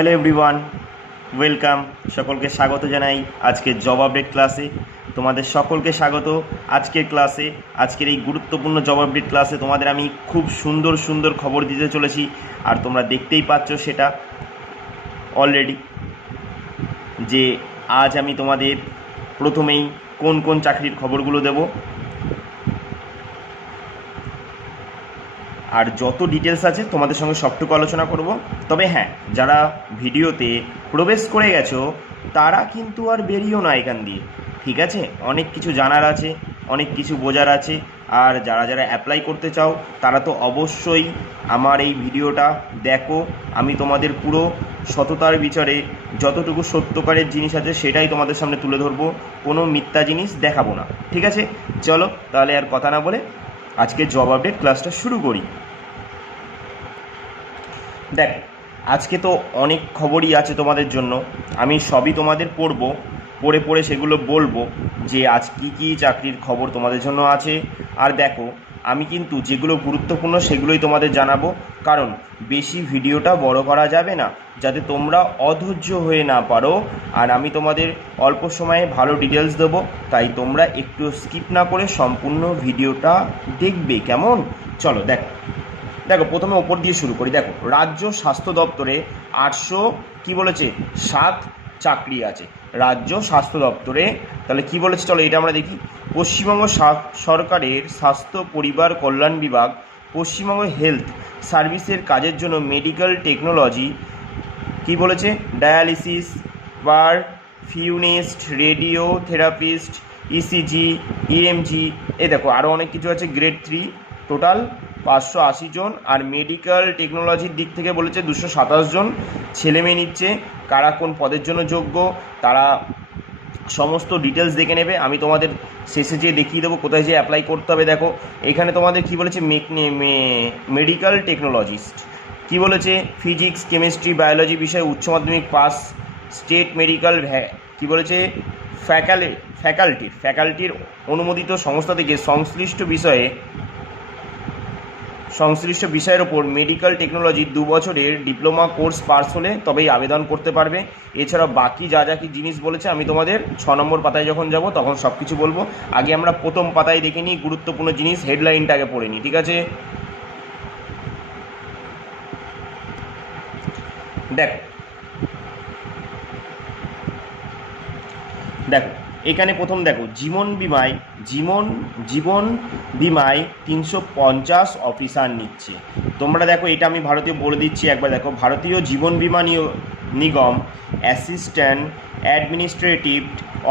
Hello everyone, welcome. সকলকে স্বাগত জানাই আজকের জব আপডেট ক্লাসে। তোমাদের সকলকে স্বাগত আজকের ক্লাসে। আজকের এই গুরুত্বপূর্ণ জব আপডেট ক্লাসে তোমাদের আমি খুব সুন্দর সুন্দর খবর দিতে চলেছি, আর তোমরা দেখতেই পাচ্ছ সেটা অলরেডি, যে আজ আমি তোমাদের প্রথমেই কোন কোন চাকরির খবরগুলো দেব, আর যত ডিটেলস আছে তোমাদের সঙ্গে সবটুকু আলোচনা করব। তবে হ্যাঁ, যারা ভিডিওতে প্রবেশ করে গেছো তারা কিন্তু আর বেরিয়েও না এখান দিয়ে, ঠিক আছে? অনেক কিছু জানার আছে, অনেক কিছু বোঝার আছে। আর যারা যারা অ্যাপ্লাই করতে চাও তারা তো অবশ্যই আমার এই ভিডিওটা দেখো। আমি তোমাদের পুরো সততার বিচারে যতটুকু সত্যকারের জিনিস আছে সেটাই তোমাদের সামনে তুলে ধরবো, কোনো মিথ্যা জিনিস দেখাবো না, ঠিক আছে? চলো তাহলে আর কথা না বলে আজকে জব আপডেট ক্লাসটা শুরু করি। দেখ, আজকে তো অনেক খবরই আছে তোমাদের জন্য, আমি সবই তোমাদের পড়ে সেগুলো বলবো যে আজ কী কী চাকরির খবর তোমাদের জন্য আছে। আর দেখো, আমি কিন্তু যেগুলো গুরুত্বপূর্ণ সেগুলোই তোমাদের জানাবো, কারণ বেশি ভিডিওটা বড় করা যাবে না, যাতে তোমরা অধৈর্য হয়ে না পারো। আর আমি তোমাদের অল্প সময়ে ভালো ডিটেলস দেবো, তাই তোমরা একটু স্কিপ না করে সম্পূর্ণ ভিডিওটা দেখবে, কেমন? চলো দেখো প্রথমে ওপর দিয়ে শুরু করি। দেখো, রাজ্য স্বাস্থ্য দপ্তরে 807 চাকরি আছে রাজ্য স্বাস্থ্য দপ্তরে। তাহলে কি বলেছে চলো এটা আমরা দেখি। পশ্চিমবঙ্গ সরকারের স্বাস্থ্য পরিবার কল্যাণ বিভাগ পশ্চিমবঙ্গ হেলথ সার্ভিসের কাজের জন্য মেডিকেল টেকনোলজি, কি বলেছে, dialysis, perfusionist, radio therapist, ECG, EMG, দেখো আরও অনেক কিছু আছে। গ্রেড 3, টোটাল 580 জন। আর মেডিকেল টেকনোলজির দিক থেকে বলেছে 227 জন ছেলে মেয়ে নিচ্ছে। কারা কোন পদের জন্য যোগ্য তারা সমস্ত ডিটেলস দেখে নেবে, আমি তোমাদের শেষে যেয়ে দেখিয়ে দেবো কোথায় যেয়ে অ্যাপ্লাই করতে হবে। দেখো এখানে তোমাদের কি বলেছে, মেডিকেল টেকনোলজিস্ট, কি বলেছে, ফিজিক্স, কেমিস্ট্রি, বায়োলজি বিষয়ে উচ্চ মাধ্যমিক পাস, স্টেট মেডিকেল, কি বলেছে, ফ্যাকাল্টির অনুমোদিত সংস্থা থেকে সংশ্লিষ্ট বিষয়ের ওপর মেডিকেল টেকনোলজি 2 বছরের ডিপ্লোমা কোর্স পাস হলে তবেই আবেদন করতে পারবে। এছাড়া বাকি যা যা কি জিনিস বলেছে আমি তোমাদের 6 নম্বর পাতায় যখন যাব তখন সব কিছু বলবো। আগে আমরা প্রথম পাতায় দেখে নিই গুরুত্বপূর্ণ জিনিস, হেডলাইনটা আগে পড়ে নিই, ঠিক আছে? দেখো এখানে প্রথম দেখো, জীবন বিমায় 350 অফিসার নিচ্ছে। তোমরা দেখো এটা আমি ভারতীয় বলে দিচ্ছি একবার। দেখো, ভারতীয় জীবন বিমা নিগম অ্যাসিস্ট্যান্ট অ্যাডমিনিস্ট্রেটিভ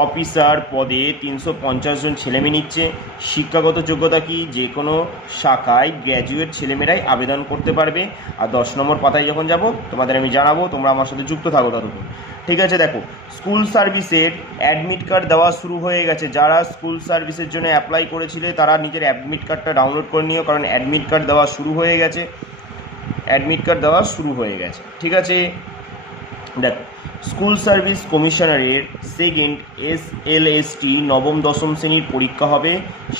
অফিসার পদে 350 জন ছেলেমেয়ে নিচ্ছে। শিক্ষাগত যোগ্যতা কি, যে কোনো শাখায় গ্র্যাজুয়েট ছেলেমেয়েরাই আবেদন করতে পারবে। আর 10 নম্বর পাতায় যখন যাব তোমাদের আমি জানাবো, তোমরা আমার সাথে যুক্ত থাকো ততক্ষণ, ঠিক আছে? দেখো, স্কুল সার্ভিসের অ্যাডমিট কার্ড দেওয়া শুরু হয়ে গেছে। যারা স্কুল সার্ভিসের জন্য অ্যাপ্লাই করেছিলে তারা নিজের অ্যাডমিট কার্ডটা ডাউনলোড করে নিও, কারণ অ্যাডমিট কার্ড দেওয়া শুরু হয়ে গেছে, ঠিক আছে? দেখো, স্কুল সার্ভিস কমিশনারের সেকেন্ড SLST নবম দশম শ্রেণীর পরীক্ষা হবে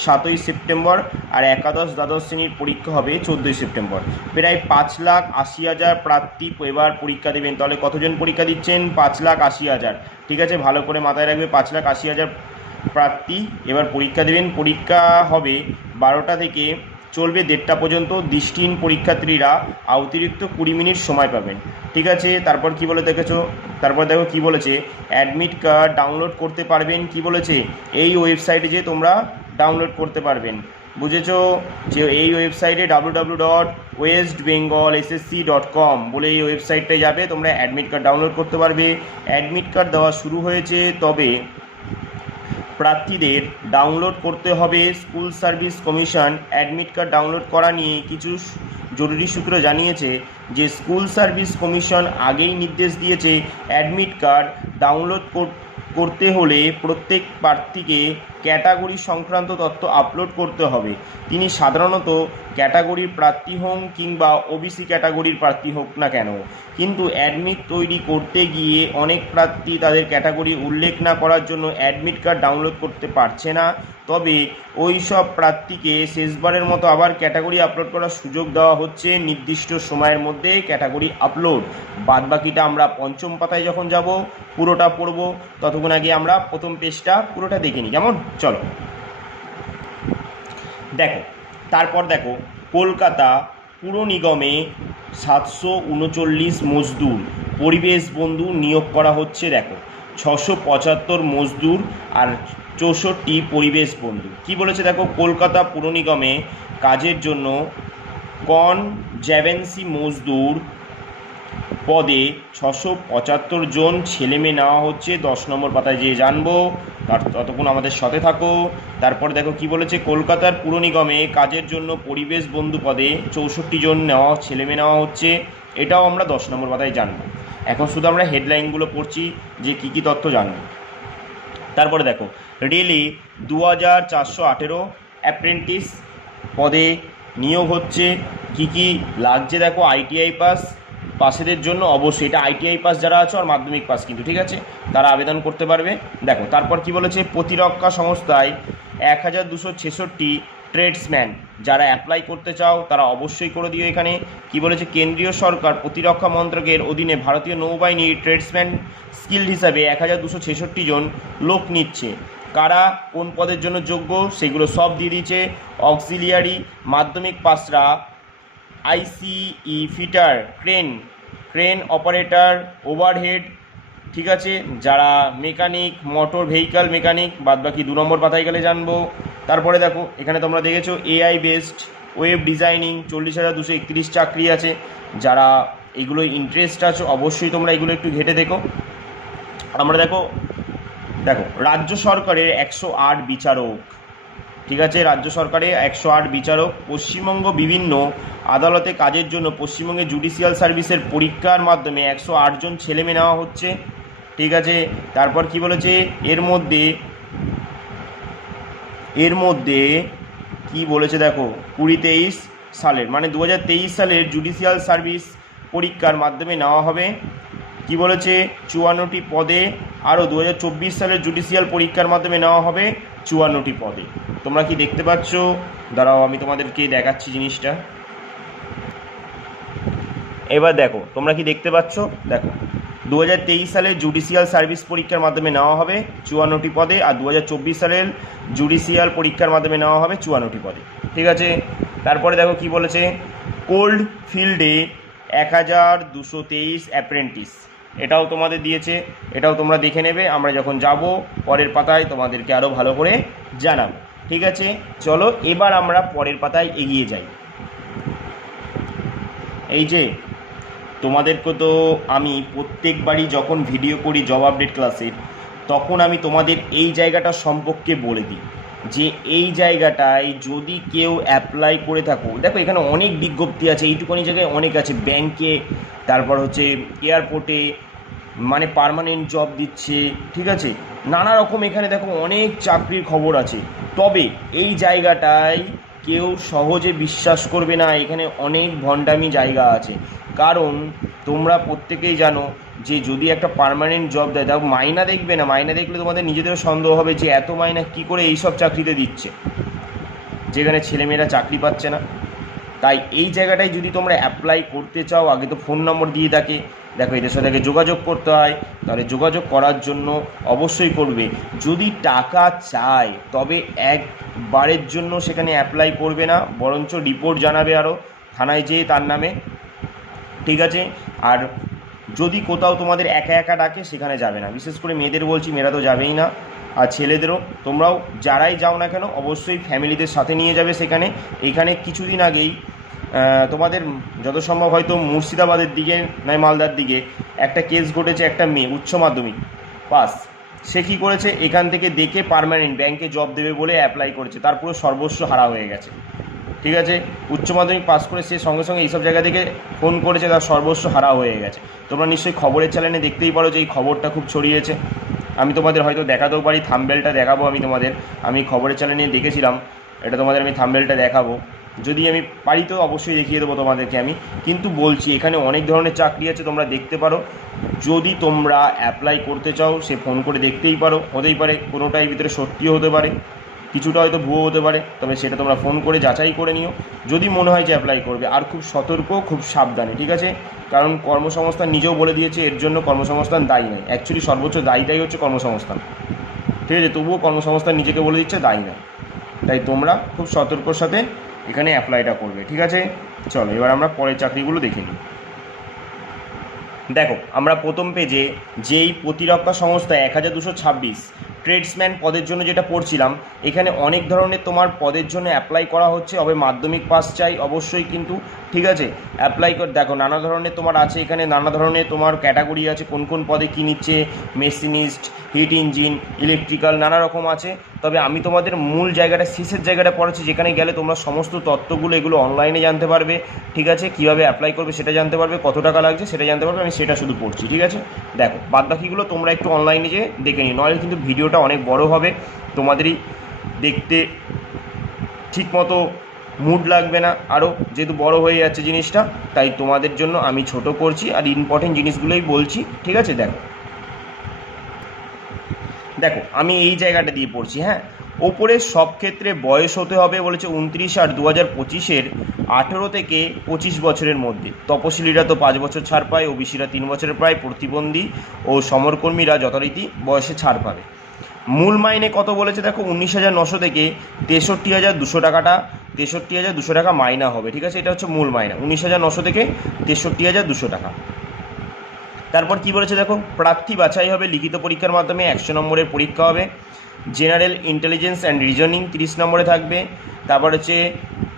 7ই সেপ্টেম্বর, আর একাদশ দ্বাদশ শ্রেণীর পরীক্ষা হবে 14ই সেপ্টেম্বর। প্রায় 5,80,000 প্রার্থী এবার পরীক্ষা দেবেন। তাহলে কতজন পরীক্ষা দিচ্ছেন? 5,80,000, ঠিক আছে? ভালো করে মাথায় রাখবে, 5,80,000 প্রার্থী এবার পরীক্ষা দেবেন। পরীক্ষা হবে 12টা থেকে চলবে 1:30 পর্যন্ত। দৃষ্টিহীন পরীক্ষার্থীরা অতিরিক্ত 20 মিনিট সময় পাবেন, ঠিক আছে? তারপর কি বলে দেখেছো, তারপর দেখো কি বলেছে, অ্যাডমিট কার্ড ডাউনলোড করতে পারবেন, কি বলেছে, এই ওয়েবসাইটে যে তোমরা ডাউনলোড করতে পারবেন, বুঝেছো? যে এই ওয়েবসাইটে www.westbengalssc.com বলে এই ওয়েবসাইটটায় যাবে, তোমরা অ্যাডমিট কার্ড ডাউনলোড করতে পারবে। অ্যাডমিট কার্ড দেওয়া শুরু হয়েছে, তবে প্রার্থীদের ডাউনলোড করতে হবে। School service commission admit card download করা নিয়ে কিছু জরুরি সূত্র জানিয়েছে যে স্কুল সার্ভিস কমিশন আগেই নির্দেশ দিয়েছে অ্যাডমিট কার্ড ডাউনলোড করতে হলে প্রত্যেক প্রার্থীকে ক্যাটাগরি সংক্রান্ত তথ্য আপলোড করতে হবে। তিনি সাধারণত ক্যাটাগরির প্রার্থী হন কিংবা ওবিসি ক্যাটাগরির প্রার্থী হোক না কেন, কিন্তু অ্যাডমিট তৈরি করতে গিয়ে অনেক প্রার্থী তাদের ক্যাটাগরি উল্লেখ না করার জন্য অ্যাডমিট কার্ড ডাউনলোড করতে পারছে না। তবে ওই সব প্রার্থীকে শেষবারের মতো আবার ক্যাটাগরি আপলোড করার সুযোগ দেওয়া হচ্ছে নির্দিষ্ট সময়ের মধ্যে। মধ্যে ক্যাটাগরি আপলোড। বাদবাকিটা আমরা পঞ্চম পাতায় যখন যাব পুরোটা পড়বো, ততক্ষণ আগে আমরা প্রথম পেজটা পুরোটা দেখে নিই, কেমন? চলো দেখো, তারপর দেখো, কলকাতা পুর নিগমে 739 মজদুর পরিবেশ বন্ধু নিয়োগ করা হচ্ছে। দেখো 675 মজদুর আর 64 পরিবেশ বন্ধু। কি বলেছে দেখো, কলকাতা পুর নিগমে কাজের জন্য কনজারভেন্সি মজদুর পদে 675 জন ছেলেমেয়ে নেওয়া হচ্ছে। 10 নম্বর পাতায় যে জানবো, তার ততক্ষণ আমাদের সাথে থাকো। তারপর দেখো কি বলেছে, কলকাতার পুর নিগমে কাজের জন্য পরিবেশ বন্ধু পদে 64 জন ছেলেমেয়ে নেওয়া হচ্ছে। এটাও আমরা 10 নম্বর পাতায় জানবো। এখন শুধু আমরা হেডলাইনগুলো পড়ছি যে কী কী তথ্য জানবো। তারপরে দেখো, রেলে 2418 অ্যাপ্রেন্টিস পদে নিয়োগ হচ্ছে। কি কি লাগছে দেখো, ITI পাসেদের জন্য অবশ্যই, এটা ITI পাস যারা আছে আর মাধ্যমিক পাস কিন্তু, ঠিক আছে, তারা আবেদন করতে পারবে। দেখো তারপর কি বলেছে, প্রতিরক্ষা সংস্থায় 1266 ট্রেডসম্যান যারা অ্যাপ্লাই করতে চাও তারা অবশ্যই করে দিও। এখানে কি বলেছে, কেন্দ্রীয় সরকার প্রতিরক্ষা মন্ত্রকের অধীনে ভারতীয় নৌবাহিনীর ট্রেডসম্যান স্কিল হিসাবে 1266 জন লোক নিচ্ছে। কারা কোন পদের জন্য যোগ্য সেগুলো সব দিয়ে দিচ্ছে। অক্সিলিয়ারি মাধ্যমিক পাসরা ICE fitter, crane operator, overhead, ঠিক আছে, যারা মেকানিক, মোটর ভেহিক্যাল মেকানিক, বাদবাকি 2 নম্বর পাতায় গেলে জানবো। তারপরে দেখো এখানে তোমরা দেখেছো AI বেসড ওয়েব ডিজাইনিং 40,231 চাকরি আছে। যারা এগুলো ইন্টারেস্ট আছে অবশ্যই তোমরা এগুলো একটু ঘেটে দেখো। আমরা দেখো রাজ্য সরকারের 108 বিচারক, ঠিক আছে, রাজ্য সরকারের 108 বিচারক পশ্চিমবঙ্গ বিভিন্ন আদালতে কাজের জন্য পশ্চিমবঙ্গে জুডিশিয়াল সার্ভিসের পরীক্ষার মাধ্যমে 108 জন ছেলেমেয়ে নেওয়া হচ্ছে, ঠিক আছে। তারপর কি বলেছে, এর মধ্যে কি বলেছে দেখো, 2023 সালের মানে 2023 সালের জুডিশিয়াল সার্ভিস পরীক্ষার মাধ্যমে নেওয়া হবে। কি বলেছে, 54টি পদে, আরও 2024 সালের জুডিশিয়াল পরীক্ষার মাধ্যমে নেওয়া হবে 54টি পদে। তোমরা কি দেখতে পাচ্ছ? দাঁড়াও আমি তোমাদেরকে দেখাচ্ছি জিনিসটা। এবার দেখো তোমরা কি দেখতে পাচ্ছ, দেখো 2023 সালের জুডিশিয়াল সার্ভিস পরীক্ষার মাধ্যমে নেওয়া হবে 54টি পদে, আর 2024 সালের জুডিশিয়াল পরীক্ষার মাধ্যমে নেওয়া হবে 54টি পদে, ঠিক আছে। তারপরে দেখো কি বলেছে, কোল্ড ফিল্ডে 1223 অ্যাপ্রেন্টিস, এটাও তোমাদের দিয়েছে, এটাও তোমরা দেখে নেবে। আমরা যখন যাব পরের পাতায় তোমাদেরকে আরও ভালো করে জানাবো, ঠিক আছে। চলো এবার আমরা পরের পাতায় এগিয়ে যাই। এই যে তোমাদেরকে তো আমি প্রত্যেকবারই যখন ভিডিও করি জব আপডেট ক্লাসের, তখন আমি তোমাদের এই জায়গাটা সম্পর্কে বলে দিই যে এই জায়গাটায় যদি কেউ অ্যাপ্লাই করে থাকো, দেখো এখানে অনেক বিজ্ঞপ্তি আছে, এইটুকুনি জায়গায় অনেক আছে, ব্যাংকে, তারপর হচ্ছে এয়ারপোর্টে, মানে পার্মানেন্ট জব দিচ্ছে, ঠিক আছে, নানা রকম এখানে দেখো অনেক চাকরির খবর আছে। তবে এই জায়গাটায় কেউ সহজে বিশ্বাস করবে না, এখানে অনেক ভণ্ডামি জায়গা আছে। কারণ তোমরা প্রত্যেকেই জানো যে যদি একটা পার্মানেন্ট জব দেয়, তাও মাইনা দেখবে না, মাইনা দেখলে তোমাদের নিজেদেরও সন্দেহ হবে যে এত মাইনা কী করে এইসব চাকরিতে দিচ্ছে, যেখানে ছেলেমেয়েরা চাকরি পাচ্ছে না। তাই এই জায়গাটায় যদি তোমরা অ্যাপ্লাই করতে চাও, আগে তো ফোন নম্বর দিয়ে থাকে, দেখো এদের সাথে আগে যোগাযোগ করতে হয়, তাহলে যোগাযোগ করার জন্য অবশ্যই করবে। যদি টাকা চায় তবে একবারের জন্য সেখানে অ্যাপ্লাই করবে না, বরঞ্চ রিপোর্ট জানাবে আরও থানায় যেয়ে তার নামে, ঠিক আছে। আর যদি কোথাও তোমাদের একা একা ডাকে সেখানে যাবে না, বিশেষ করে মেয়েদের বলছি, মেয়েরা তো যাবেই না, আর ছেলেদেরও, তোমরাও যারাই যাও না কেন অবশ্যই ফ্যামিলিদের সাথে নিয়ে যাবে সেখানে। এইখানে কিছুদিন আগেই তোমাদের যত সম্ভব হয়তো মুর্শিদাবাদের দিকে নয় মালদার দিকে একটা কেস ঘটেছে, একটা মেয়ে উচ্চ মাধ্যমিক পাস, সে কী করেছে, এখান থেকে দেখে পার্মানেন্ট ব্যাংকে জব দেবে বলে অ্যাপ্লাই করেছে, তার পুরো সর্বস্ব হারা হয়ে গেছে, ঠিক আছে। উচ্চ মাধ্যমিক পাস করে সে সঙ্গে সঙ্গে এইসব জায়গা থেকে ফোন করেছে, তার সর্বস্ব হারা হয়ে গেছে। তোমরা নিশ্চয়ই খবরের চ্যানেলে দেখতেই পারো যে এই খবরটা খুব ছড়িয়েছে। আমি তোমাদের হয়তো দেখাতেও পারি, থাম্বনেলটা দেখাবো আমি খবরের চ্যানেলে দেখেছিলাম, এটা তোমাদের আমি থাম্বনেলটা দেখাবো, যদি আমি পারি তো অবশ্যই দেখিয়ে দেবো তোমাদেরকে আমি। কিন্তু বলছি এখানে অনেক ধরনের চাকরি আছে, তোমরা দেখতে পারো। যদি তোমরা অ্যাপ্লাই করতে চাও সে ফোন করে দেখতেই পারো, হতেই পারে কোনোটাই ভিতরে সত্যিও হতে পারে, কিছুটা হয়তো ভুয়ো হতে পারে, তবে সেটা তোমরা ফোন করে যাচাই করে নিও যদি মনে হয় যে অ্যাপ্লাই করবে। আর খুব সতর্ক, খুব সাবধানে, ঠিক আছে? কারণ কর্মসংস্থান নিজেও বলে দিয়েছে এর জন্য কর্মসংস্থান দায়ী নয়, অ্যাকচুয়ালি সর্বোচ্চ দায়ীটাই হচ্ছে কর্মসংস্থান, ঠিক আছে? তবুও কর্মসংস্থান নিজেকে বলে দিচ্ছে দায়ী নয়, তাই তোমরা খুব সতর্কর সাথে এখানে অ্যাপ্লাইটা করবে, ঠিক আছে? চলো এবার আমরা পরের চাকরিগুলো দেখে নিই। দেখো আমরা প্রথম পেজে যেই প্রতিরক্ষা সংস্থা 1226 ট্রেডসম্যান পদের জন্য যেটা পড়ছিলাম, এখানে অনেক ধরনের তোমার পদের জন্য অ্যাপ্লাই করা হচ্ছে, হবে মাধ্যমিক পাস চাই অবশ্যই কিন্তু, ঠিক আছে? অ্যাপ্লাই করে দেখো নানা ধরনের তোমার আছে, এখানে নানা ধরনের তোমার ক্যাটাগরি আছে, কোন কোন পদে কী নিচ্ছে, মেশিনিস্ট, হিট ইঞ্জিন, ইলেকট্রিক্যাল, নানা রকম আছে। তবে আমি তোমাদের মূল জায়গাটা, শেষের জায়গাটা পড়াচ্ছি, যেখানে গেলে তোমরা সমস্ত তথ্যগুলো এগুলো অনলাইনে জানতে পারবে, ঠিক আছে? কীভাবে অ্যাপ্লাই করবে সেটা জানতে পারবে, কত টাকা লাগছে সেটা জানতে পারবে, আমি সেটা শুধু পড়ছি, ঠিক আছে? দেখো বাদবাকিগুলো তোমরা একটু অনলাইনে যেয়ে দেখে নিই, নইলে কিন্তু ভিডিওটা অনেক বড় হবে, তোমাদেরই দেখতে ঠিকমতো মুড লাগবে না, আরও যেহেতু বড় হয়ে যাচ্ছে জিনিসটা, তাই তোমাদের জন্য আমি ছোট করছি আর ইম্পর্টেন্ট জিনিসগুলোই বলছি, ঠিক আছে? দেখো আমি এই জায়গাটা দিয়ে পড়ছি, হ্যাঁ। ওপরে সব ক্ষেত্রে বয়স হতে হবে বলেছে 29/8/2025 18 থেকে 25 বছরের মধ্যে। তপশিলীরা তো 5 বছর ছাড় পায়, ওবিসিরা 3 বছরের প্রায়, প্রতিবন্ধী ও সমরকর্মীরা যথারীতি বয়সে ছাড় পাবে। মূল মাইনে কত বলেছে দেখো, 19,900 থেকে 63,200 টাকাটা, 63,200 টাকা মাইনা হবে, ঠিক আছে? এটা হচ্ছে মূল মাইনা, 19,900 থেকে 63,200 টাকা। তারপর কি বলেছে দেখো, প্রার্থী বাছাই হবে লিখিত পরীক্ষার মাধ্যমে, 100 নম্বরের পরীক্ষা হবে। জেনারেল ইন্টেলিজেন্স অ্যান্ড রিজনিং 30 নম্বরে থাকবে। তারপর হচ্ছে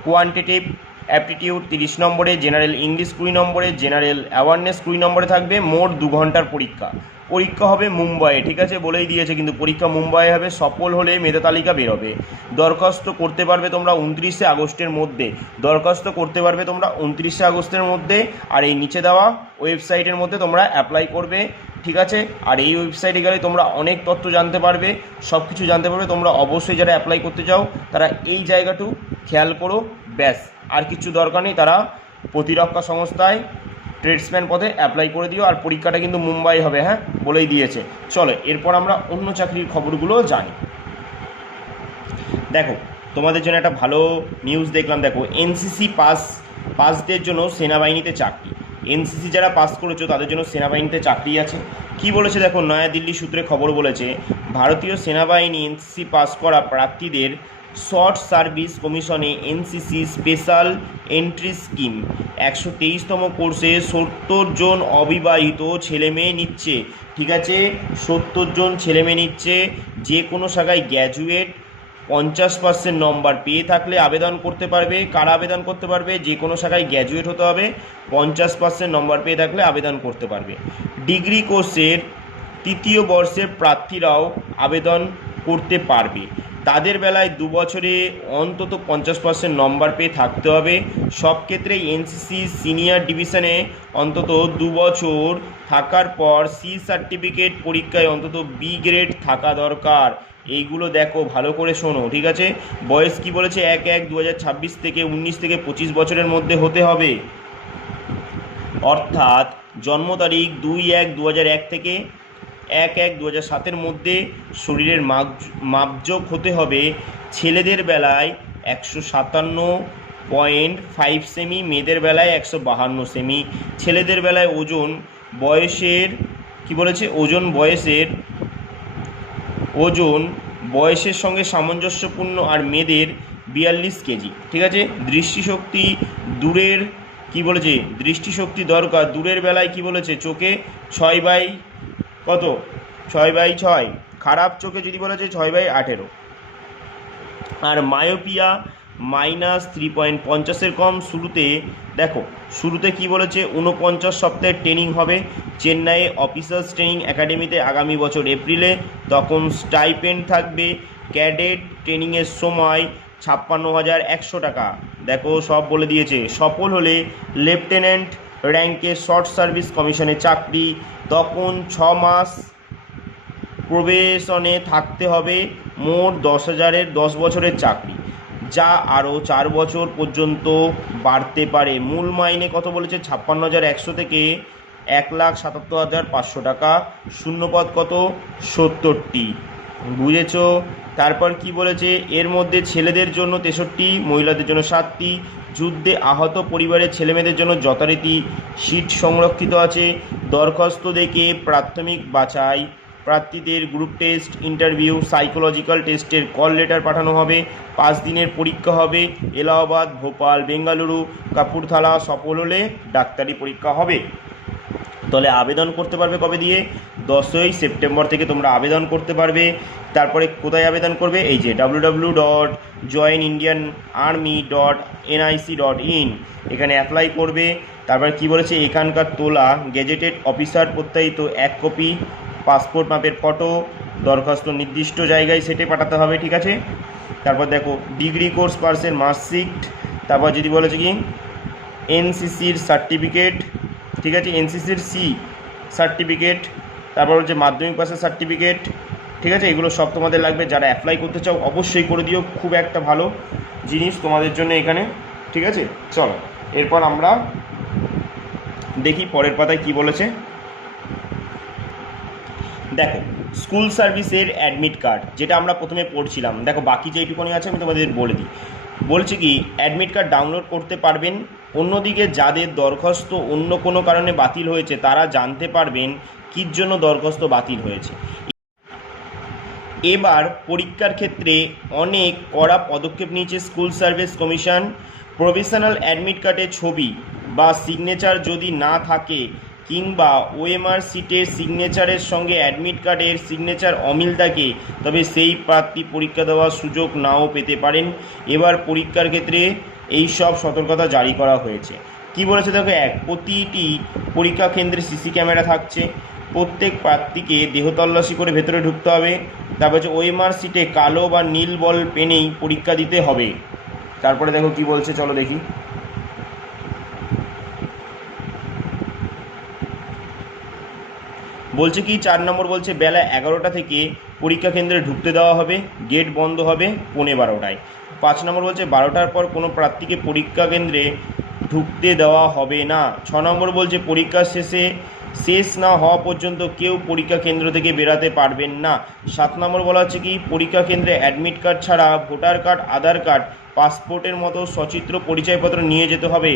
কোয়ান্টিটিভ অ্যাপটিটিউড 30 নম্বরে, জেনারেল ইংলিশ 20 নম্বরে, জেনারেল অ্যাওয়ারনেস 20 নম্বরে থাকবে। মোট 2 ঘন্টার পরীক্ষা। পরীক্ষা হবে মুম্বাইয়ে, ঠিক আছে? বলেই দিয়েছে কিন্তু পরীক্ষা মুম্বাইয়ে হবে। সফল হলে মেধা তালিকা বেরোবে। দরখাস্ত করতে পারবে তোমরা 29 আগস্টের মধ্যে, দরখাস্ত করতে পারবে তোমরা 29 আগস্টের মধ্যে। আর এই নিচে দেওয়া ওয়েবসাইটের মধ্যে তোমরা অ্যাপ্লাই করবে, ঠিক আছে? আর এই ওয়েবসাইটে গেলে তোমরা অনেক তথ্য জানতে পারবে, সব কিছু জানতে পারবে। তোমরা অবশ্যই যারা অ্যাপ্লাই করতে চাও তারা এই জায়গাটু খেয়াল করো, ব্যাস আর কিছু দরকার নেই। তারা প্রতিরক্ষা সংস্থায় ট্রেডসম্যান পদে অ্যাপ্লাই করে দিও। আর পরীক্ষাটা কিন্তু মুম্বাই হবে, হ্যাঁ, বলেই দিয়েছে। চলো এরপর আমরা অন্য চাকরির খবরগুলো জানি। দেখো তোমাদের জন্য একটা ভালো নিউজ দেখলাম, দেখো এনসিসি পাসদের জন্য সেনাবাহিনীতে চাকরি। এনসিসি যারা পাস করেছো তাদের জন্য সেনাবাহিনীতে চাকরি আছে। কি বলেছে দেখো, নয়াদিল্লি সূত্রে খবর বলেছে, ভারতীয় সেনাবাহিনী এনসিসি পাস করা প্রার্থীদের শর্ট সার্ভিস কমিশনে এনসিসি স্পেশাল এন্ট্রি স্কিম 123তম কোর্সে 70 জন অবিবাহিত ছেলেমেয়ে নিচ্ছে, ঠিক আছে? 70 জন ছেলেমেয়ে নিচ্ছে। যে কোনো শাখায় গ্র্যাজুয়েট 50% নম্বর পেয়ে থাকলে আবেদন করতে পারবে। কারা আবেদন করতে পারবে? যে কোনো শাখায় গ্র্যাজুয়েট হতে হবে, 50% নম্বর পেয়ে থাকলে আবেদন করতে পারবে। ডিগ্রি কোর্সের 3য় বর্ষের প্রার্থীরাও আবেদন করতে পারবে। তাদের বেলায় 2 বছরে অন্তত 50% নম্বর পেয়ে থাকতে হবে। সব ক্ষেত্রেই এনসিসি সিনিয়র ডিভিশনে অন্তত 2 বছর থাকার পর সি সার্টিফিকেট পরীক্ষায় অন্তত বি গ্রেড থাকা দরকার। এইগুলো দেখো ভালো করে শোনো, ঠিক আছে? বয়স কি বলেছে, 1/1/2026 থেকে 19 থেকে 25 বছরের মধ্যে হতে হবে, অর্থাৎ জন্ম তারিখ 2/1/2001 থেকে 1/1/2007 মধ্যে শরীরের মাপজোক হতে হবে। ছেলেদের বেলায় 157.5 সেমি, মেয়েদের বেলায় 152 সেমি। ছেলেদের বেলায় ওজন বয়সের কি বলেছে, ওজন বয়সের সঙ্গে সামঞ্জস্যপূর্ণ, আর মেয়েদের 42 কেজি, ঠিক আছে? দৃষ্টিশক্তি দূরের কি বলেছে, দৃষ্টিশক্তি দরকার। দূরের বেলায় কি বলেছে, চোখে 6/6, খারাপ চোখে যদি বলেছে 6/18, আর মায়োপিয়া -3.50 কম। শুরুতে কি বলেছে, 49 সপ্তাহের ট্রেনিং হবে চেন্নাইয়ে অফিসার্স ট্রেনিং একাডেমিতে আগামী বছর এপ্রিলে। তখন স্টাইপেন্ড থাকবে। ক্যাডেট ট্রেনিংয়ের সময় 56,100 টাকা। দেখো সব বলে দিয়েছে। সফল হলে লেফটেন্যান্ট র্যাঙ্কে শর্ট সার্ভিস কমিশনে চাকরি। তখন 6 মাস প্রবেশনে থাকতে হবে। মোট 10,000-এর 10 বছরের চাকরি, যা আরও 4 বছর পর্যন্ত বাড়তে পারে। মূল মাইনে কত বলেছে, 56,100 থেকে 1,77,500 টাকা। শূন্যপদ কত, 70টি। বুঝেছ? তারপর কি বলেছে, এর মধ্যে ছেলেদের জন্য 63, মহিলাদের জন্য 7টি, যুদ্ধে আহত পরিবারের ছেলেমেয়েদের জন্য যথারীতি সিট সংরক্ষিত আছে। দরখাস্ত দেখে প্রাথমিক বাছাই প্রার্থীদের গ্রুপ টেস্ট, ইন্টারভিউ, সাইকোলজিক্যাল টেস্টের কল লেটার পাঠানো হবে। 5 দিনের পরীক্ষা হবে। এলাহাবাদ, ভোপাল, বেঙ্গালুরু, কাপুরথালা সফল হলে ডাক্তারি পরীক্ষা হবে। তাহলে আবেদন করতে পারবে কবে দিয়ে? 10ই সেপ্টেম্বর থেকে তোমরা আবেদন করতে পারবে। তারপরে কোথায় আবেদন করবে? এই যে www.joinindianarmy.nic.in, এখানে অ্যাপ্লাই করবে। তারপরে কি বলেছে, এখানকার তোলা গেজেটেড অফিসার প্রত্যায়িত 1 কপি পাসপোর্ট মাপের ফটো দরখাস্ত নির্দিষ্ট জায়গায় সেটে পাঠাতে হবে, ঠিক আছে। তারপর দেখো ডিগ্রি কোর্স পার্সের মার্কশিট, তারপর যদি বলেছে কি এনসিসির সার্টিফিকেট, ঠিক আছে, এনসিসির সি সার্টিফিকেট, তারপর হচ্ছে মাধ্যমিক পাসের সার্টিফিকেট, ঠিক আছে। এগুলো সব তোমাদের লাগবে। যারা অ্যাপ্লাই করতে চাও অবশ্যই করে দিও, খুব একটা ভালো জিনিস তোমাদের জন্য এখানে, ঠিক আছে। চলো এরপর আমরা দেখি পরের পাতায় কি বলেছে। দেখো স্কুল সার্ভিসের অ্যাডমিট কার্ড, যেটা আমরা প্রথমে পড়ছিলাম, দেখো বাকি যেইটুকুনি আছে আমি তোমাদের বলে দিই। বলছে কি অ্যাডমিট কার্ড ডাউনলোড করতে পারবেন। অন্যদিকে যাদের দরখাস্ত অন্য কোনো কারণে বাতিল হয়েছে তারা জানতে পারবেন কির জন্য দরখাস্ত বাতিল হয়েছে। এবার পরীক্ষার ক্ষেত্রে অনেক কড়া পদক্ষেপ নিয়েছে school service commission. Provisional admit কার্ডের ছবি বা সিগনেচার যদি না থাকে কিংবা ওএমআর সিটের সিগনেচারের সঙ্গে অ্যাডমিট কার্ডের সিগনেচার অমিল থাকে, তবে সেই প্রার্থী পরীক্ষা দেওয়ার সুযোগ নাও পেতে পারেন। এবার পরীক্ষার ক্ষেত্রে এই সব সতর্কতা জারি করা হয়েছে। কি বলেছে দেখো, প্রতিটি পরীক্ষা কেন্দ্রে সিসি ক্যামেরা থাকছে। প্রত্যেক প্রার্থীকে দেহ তল্লাশি করে ভেতরে ঢুকতে হবে। তারপর হচ্ছে ওএমআর সিটে কালো বা নীল বল পেনেই পরীক্ষা দিতে হবে। তারপরে দেখো কি বলছে, চলো দেখি। বলছে কি 4 নম্বর বলছে বেলা 11টা থেকে পরীক্ষা কেন্দ্রে ঢুকতে দেওয়া হবে, গেট বন্ধ হবে 11:15টায়। 5 নম্বর বলছে 12টার পর কোনো প্রার্থীকে পরীক্ষা কেন্দ্রে ঢুকতে দেওয়া হবে না। 6 নম্বর বলছে পরীক্ষা শেষ না হওয়া পর্যন্ত কেউ পরীক্ষা কেন্দ্র থেকে বেরাতে পারবেন না। 7 নম্বর বলা হচ্ছে কি পরীক্ষা কেন্দ্রে অ্যাডমিট কার্ড ছাড়া ভোটার কার্ড, আধার কার্ড, পাসপোর্টের মতো সচিত্র পরিচয়পত্র নিয়ে যেতে হবে।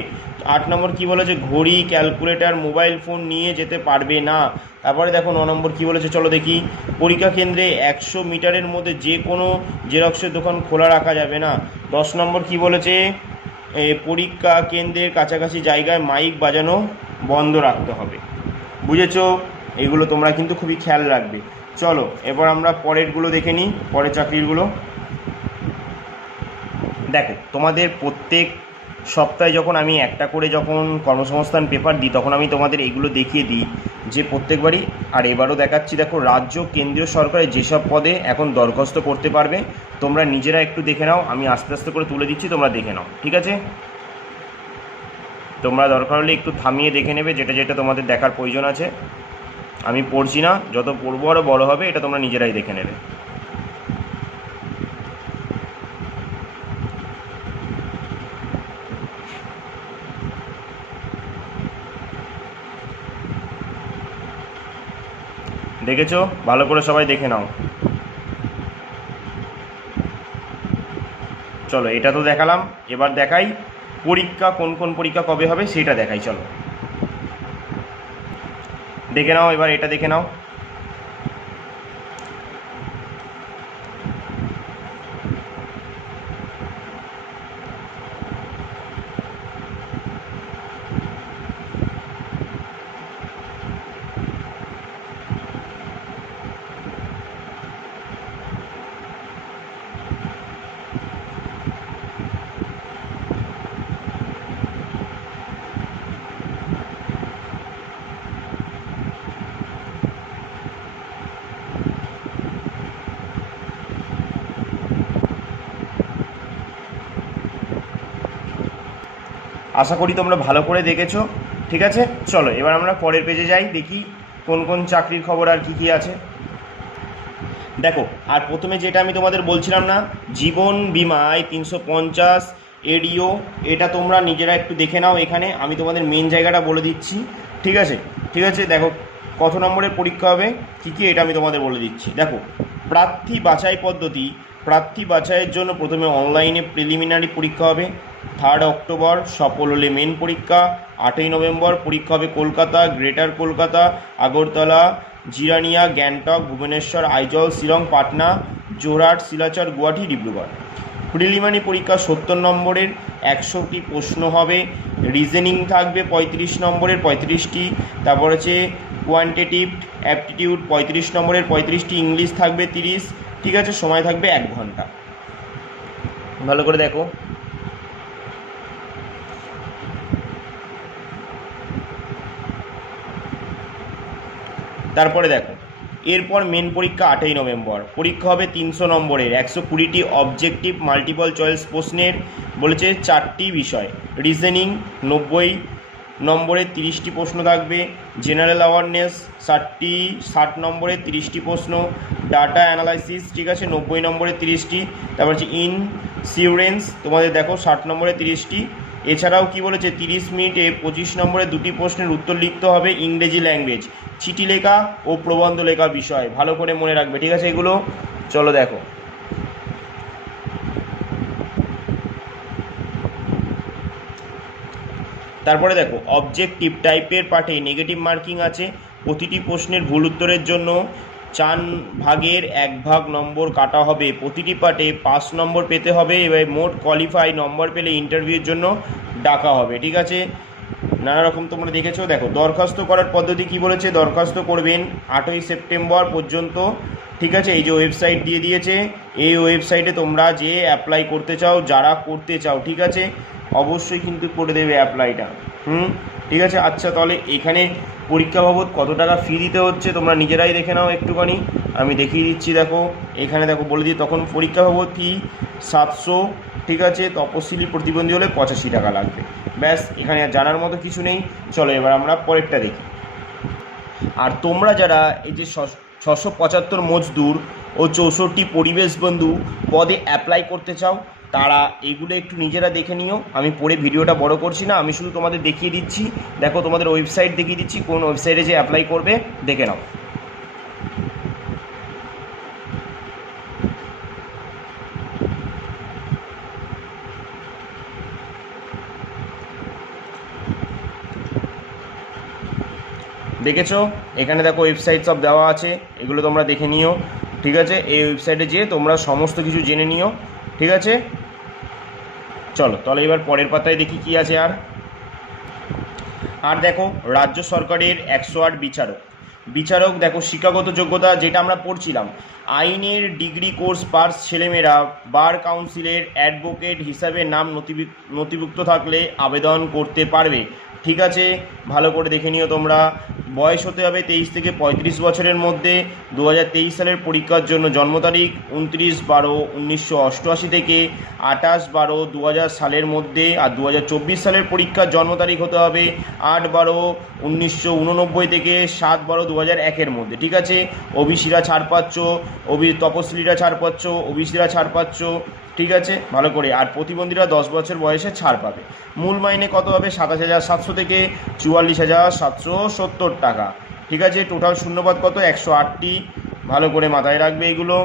8 নম্বর কি বলেছে, ঘড়ি, ক্যালকুলেটর, মোবাইল ফোন নিয়ে যেতে পারবে না। তারপরে দেখো 9 নম্বর কী বলেছে, চলো দেখি। পরীক্ষা কেন্দ্রে 100 মিটারের মধ্যে যে কোনো জেরক্সের দোকান খোলা রাখা যাবে না। 10 নম্বর কি বলেছে, পরীক্ষা কেন্দ্রের কাছাকাছি জায়গায় মাইক বাজানো বন্ধ রাখতে হবে। বুঝেছো? এগুলো তোমরা কিন্তু খুবই খেয়াল রাখবে। চলো এবার আমরা পরেরগুলো দেখে নিই, পরের চাকরিগুলো। দেখো তোমাদের প্রত্যেক সপ্তাহে যখন আমি একটা করে যখন কর্মসংস্থান পেপার দিই তখন আমি তোমাদের এগুলো দেখিয়ে দিই যে প্রত্যেকবারই, আর এবারও দেখাচ্ছি। দেখো রাজ্য কেন্দ্রীয় সরকারের যেসব পদে এখন দরখাস্ত করতে পারবে তোমরা নিজেরা একটু দেখে নাও। আমি আস্তে আস্তে করে তুলে দিচ্ছি, তোমরা দেখে নাও, ঠিক আছে। তোমরা দরকার হলে একটু থামিয়ে দেখে নেবে যেটা যেটা তোমাদের দেখার প্রয়োজন আছে। আমি পড়ছি না, যত পড়বো আরও বড়ো হবে, এটা তোমরা নিজেরাই দেখে নেবে। দেখেছো? ভালো করে সবাই দেখে নাও। চলো এটা তো দেখালাম, এবার দেখাই পরীক্ষা কোন কোন পরীক্ষা কবে হবে সেটা দেখাই। চলো দেখে নাও, এবার এটা দেখে নাও। আশা করি তোমরা ভালো করে দেখেছো, ঠিক আছে। চলো এবার আমরা পরের পেজে যাই, দেখি কোন কোন চাকরির খবর আর কী কী আছে। দেখো আর প্রথমে যেটা আমি তোমাদের বলছিলাম না, জীবন বিমায় 350 এডিও, এটা তোমরা নিজেরা একটু দেখে নাও। এখানে আমি তোমাদের মেন জায়গাটা বলে দিচ্ছি, ঠিক আছে। ঠিক আছে, দেখো কত নম্বরের পরীক্ষা হবে কী কী এটা আমি তোমাদের বলে দিচ্ছি। দেখো, প্রার্থী বাছাই পদ্ধতি। প্রার্থী বাছাইয়ের জন্য প্রথমে অনলাইনে প্রিলিমিনারি পরীক্ষা হবে, 3 অক্টোবর। সফল হলে মেন পরীক্ষা 8ই নভেম্বর। পরীক্ষা হবে কলকাতা, গ্রেটার কলকাতা, আগরতলা, জিরানিয়া, গ্যাংটক, ভুবনেশ্বর, আইজল, শিলং, পাটনা, যোরহাট, শিলাচর, গুয়াহাটি, ডিব্রুগড়। প্রিলিমিনারি পরীক্ষা 70 নম্বরের, 100টি প্রশ্ন হবে। রিজনিং থাকবে 35 নম্বরের, 35টি। তারপর হচ্ছে কোয়ান্টিটিভ অ্যাপটিটিউড 35 নম্বরের, 35টি। ইংলিশ থাকবে 30। ঠিক আছে, সময় থাকবে 1 ঘন্টা। ভালো করে দেখো। তারপরে দেখো, এরপর মেন পরীক্ষা 8ই নভেম্বর। পরীক্ষা হবে 300 নম্বরের, 120টি অবজেক্টিভ মাল্টিপল চয়েস প্রশ্নের। বলেছে 4টি বিষয়। রিজনিং 90 নম্বরের 30টি প্রশ্ন থাকবে। জেনারেল অ্যাওয়ারনেস 60 নম্বরের 30টি প্রশ্ন। ডাটা অ্যানালাইসিস, ঠিক আছে, 90 নম্বরের 30টি। তারপর হচ্ছে ইনসিউরেন্স তোমাদের দেখো 60 নম্বরের 30টি। এছাড়াও কি বলেছে, 30 মিনিটে 25 নম্বরের 2টি প্রশ্নের উত্তর লিখতে হবে ইংরেজি ল্যাঙ্গুয়েজ, চিঠি লেখা ও প্রবন্ধ লেখা বিষয়। ভালো করে মনে রাখবে, ঠিক আছে এগুলো। চলো দেখো, তারপরে দেখো, অবজেক্টিভ টাইপের পাঠে নেগেটিভ মার্কিং আছে। প্রতিটি প্রশ্নের ভুল উত্তরের জন্য 4 ভাগের 1 ভাগ নম্বর কাটা হবে। প্রতিটি পাঠে 5 নম্বর পেতে হবে। এবার মোট কোয়ালিফাই নম্বর পেলে ইন্টারভিউর জন্য ডাকা হবে। ঠিক আছে, নানা রকম তোমরা দেখেছো। দেখো, দরখাস্ত করার পদ্ধতি কি বলেছে, দরখাস্ত করবেন 8ই সেপ্টেম্বর পর্যন্ত। ঠিক আছে, এই যে ওয়েবসাইট দিয়ে দিয়েছে, এই ওয়েবসাইটে তোমরা যে অ্যাপ্লাই করতে চাও, যারা করতে চাও, ঠিক আছে, অবশ্যই কিন্তু করে দেবে অ্যাপ্লাইটা। ঠিক আছে। আচ্ছা, তাহলে এখানে পরীক্ষা বাবদ কত টাকা ফি দিতে হচ্ছে তোমরা নিজেরাই দেখে নাও একটুখানি, আমি দেখিয়ে দিচ্ছি। দেখো এখানে দেখো বলে দিই, তখন পরীক্ষা বাবদ ফি 700। ঠিক আছে, তপশিলি প্রতিবন্ধী হলে 85 টাকা লাগবে। ব্যাস, এখানে আর জানার মতো কিছু নেই। চলো এবার আমরা পরেরটা দেখি। আর তোমরা যারা এই যে 675 মজদুর ও 64টি পরিবেশ বন্ধু পদে অ্যাপ্লাই করতে চাও, তারা এগুলো একটু নিজেরা দেখে নিও। আমি পরে ভিডিওটা বড় করছি না, আমি শুধু তোমাদের দেখিয়ে দিচ্ছি। দেখো, তোমাদের ওয়েবসাইট দেখিয়ে দিচ্ছি, কোন ওয়েবসাইটে যে অ্যাপ্লাই করবে দেখে নাও। দেখেছো, এখানে দেখো ওয়েবসাইট সব দেওয়া আছে, এগুলো তোমরা দেখে নিও। ঠিক আছে, এই ওয়েবসাইটে যেয়ে তোমরা সমস্ত কিছু জেনে নিও। ঠিক আছে, চলো তাহলে এবার পরের পাতায় দেখি কি আছে। আর দেখো, রাজ্য সরকারের 108 বিচারক দেখো, শিক্ষাগত যোগ্যতা যেটা আমরা পড়ছিলাম, আইনের ডিগ্রি কোর্স পাস ছেলেমেয়েরা বার কাউন্সিলের অ্যাডভোকেট হিসাবে নাম নথিভুক্ত থাকলে আবেদন করতে পারবে। ঠিক আছে, ভালো করে দেখে নিও তোমরা। বয়স হতে হবে 23 থেকে 35 বছরের মধ্যে। 2023 সালের পরীক্ষার জন্য জন্ম তারিখ 29/12/1988 থেকে 28/12/2000 সালের মধ্যে। আর 2024 সালের পরীক্ষার জন্ম তারিখ হতে হবে 8/12/1989 থেকে 7/12/2001 মধ্যে। ঠিক আছে, ওবিসিরা ছাড় পাচ্ছ, তপশিলীরা ছাড় পাচ্ছ, ওবিসিরা ছাড় পাচ্ছ। ঠিক আছে, ভালো করে। আর প্রতিবন্ধীরা 10 বছর বয়সে ছাড় পাবে। মূল মাইনে কত হবে, 27,700 থেকে 44,770 টাকা। ঠিক আছে, টোটাল শূন্যপদ কত, 108টি। ভালো করে মাথায় রাখবে এগুলো।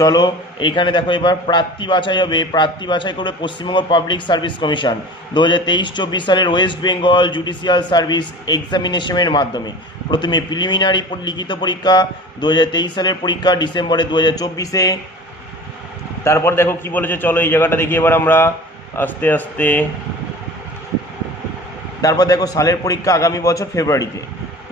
চলো এইখানে দেখো, এবার প্রার্থী বাছাই হবে। প্রার্থী বাছাই করবে পশ্চিমবঙ্গ পাবলিক সার্ভিস কমিশন 2023-24 সালের ওয়েস্ট বেঙ্গল জুডিশিয়াল সার্ভিস এক্সামিনেশনের মাধ্যমে। প্রথমে প্রিলিমিনারি লিখিত পরীক্ষা, 2023 সালের পরীক্ষা ডিসেম্বরে 2024-এ। তারপর দেখো কি বলেছে, চলো এই জায়গাটা দেখি এবার আমরা আস্তে আস্তে। তারপর দেখো, সালের পরীক্ষা আগামী বছর ফেব্রুয়ারিতে।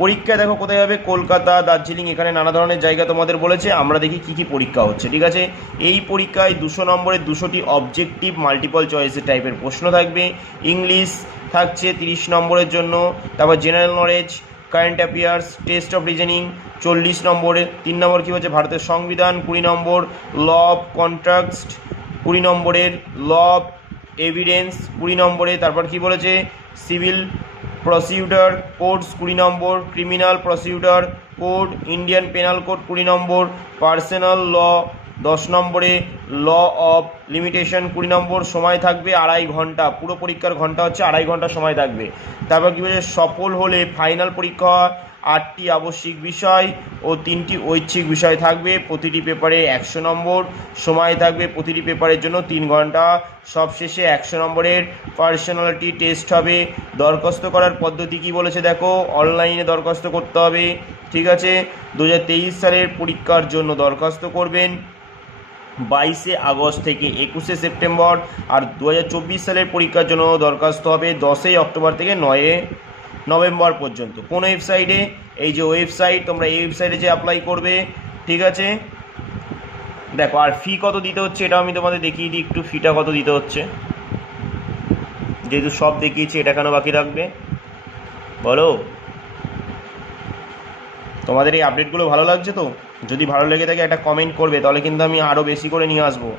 পরীক্ষা দেখো কোথায় হবে, কলকাতা, দার্জিলিং, এখানে নানা ধরনের জায়গা তোমাদের বলেছে। আমরা দেখি কি কি পরীক্ষা হচ্ছে। ঠিক আছে, এই পরীক্ষায় 200 নম্বরের 200টি অবজেক্টিভ মাল্টিপল চয়েসের টাইপের প্রশ্ন থাকবে। ইংলিশ থাকছে 30 নম্বরের জন্য। তারপর general knowledge, current affairs, test of reasoning 40 নম্বরে। 3 নম্বর কী হচ্ছে, ভারতের সংবিধান 20 নম্বর, ল অফ কন্ট্রাক্ট 20 নম্বরের, ল অফ এভিডেন্স 20 নম্বরে। তারপর কি বলেছে, সিভিল প্রসিডিউর কোডস 20 নম্বর, criminal procedure code, Indian penal code 20 নম্বর, পার্সোনাল ল 10 নম্বরে, ল অফ লিমিটেশন 20 নম্বর। সময় থাকবে 2.5 ঘন্টা, পুরো পরীক্ষার ঘন্টা হচ্ছে 2.5 ঘন্টা সময় থাকবে। তারপর কী বলছে, সফল হলে ফাইনাল পরীক্ষা 8টি আবশ্যিক বিষয় ও 3টি ঐচ্ছিক বিষয় থাকবে। প্রতিটি পেপারে 100 নম্বর, সময় থাকবে প্রতিটি পেপারের জন্য 3 ঘন্টা। সবশেষে 100 নম্বরের পার্সোনালিটি টেস্ট হবে। দরখাস্ত করার পদ্ধতি কি বলেছে দেখো, অনলাইনে দরখাস্ত করতে হবে। ঠিক আছে, 2023 সালের পরীক্ষার জন্য দরখাস্ত করবেন 22 আগস্ট থেকে 21 সেপ্টেম্বর। আর 2024 সালের পরীক্ষার জন্য দরখাস্ত হবে 10 অক্টোবর থেকে 9 নভেম্বর পর্যন্ত। কোন ওয়েবসাইটে? এই যে ওয়েবসাইট, তোমরা এই ওয়েবসাইটে যে অ্যাপ্লাই করবে। ঠিক আছে, দেখো আর ফি কত দিতে হচ্ছে এটা আমি তোমাদের দেখিয়ে দিই একটু, ফিটা কত দিতে হচ্ছে। যেহেতু সব দেখিয়েছি, এটা কেন বাকি রাখবে বলো? তোমাদের এই আপডেটগুলো ভালো লাগছে তো? যদি ভালো লেগে থাকে একটা কমেন্ট করবে, তাহলে কিন্তু আমি আরও বেশি করে নিয়ে আসবো।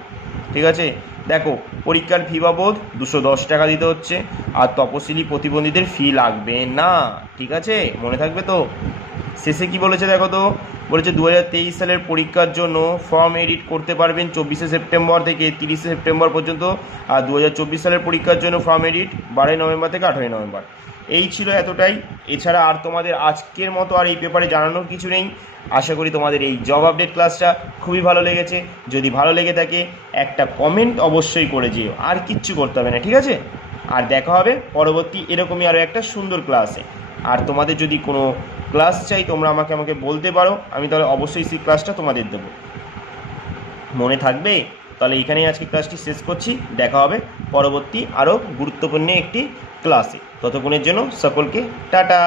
ঠিক আছে, দেখো পরীক্ষার ফি বাবদ 210 টাকা দিতে হচ্ছে, আর তপশিলি প্রতিবন্ধীদের ফি লাগবে না। ঠিক আছে, মনে থাকবে তো? শেষে কি বলেছে দেখো তো, বলেছে 2023 সালের পরীক্ষার জন্য ফর্ম এডিট করতে পারবেন 24 সেপ্টেম্বর থেকে 30 সেপ্টেম্বর পর্যন্ত। আর 2024 সালের পরীক্ষার জন্য ফর্ম এডিট 12 নভেম্বর থেকে 18 নভেম্বর। এই ছিল এতটাই, এছাড়া আর তোমাদের আজকের মতো আর এই পেপারে জানানোর কিছু নেই। আশা করি তোমাদের এই জব আপডেট ক্লাসটা খুবই ভালো লেগেছে। যদি ভালো লেগে থাকে একটা কমেন্ট অবশ্যই করে যেও, আর কিচ্ছু করতে হবে না। ঠিক আছে, আর দেখা হবে পরবর্তী এরকমই আরও একটা সুন্দর ক্লাসে। আর তোমাদের যদি কোনো ক্লাস চাই তোমরা আমাকে বলতে পারো, আমি তাহলে অবশ্যই সেই ক্লাসটা তোমাদের দেবো। মনে থাকবে? তাহলে এখানেই আজকে ক্লাসটি শেষ করছি। দেখা হবে পরবর্তী আরও গুরুত্বপূর্ণ একটি ক্লাসে। ততক্ষণের জন্য সকলকে টাটা।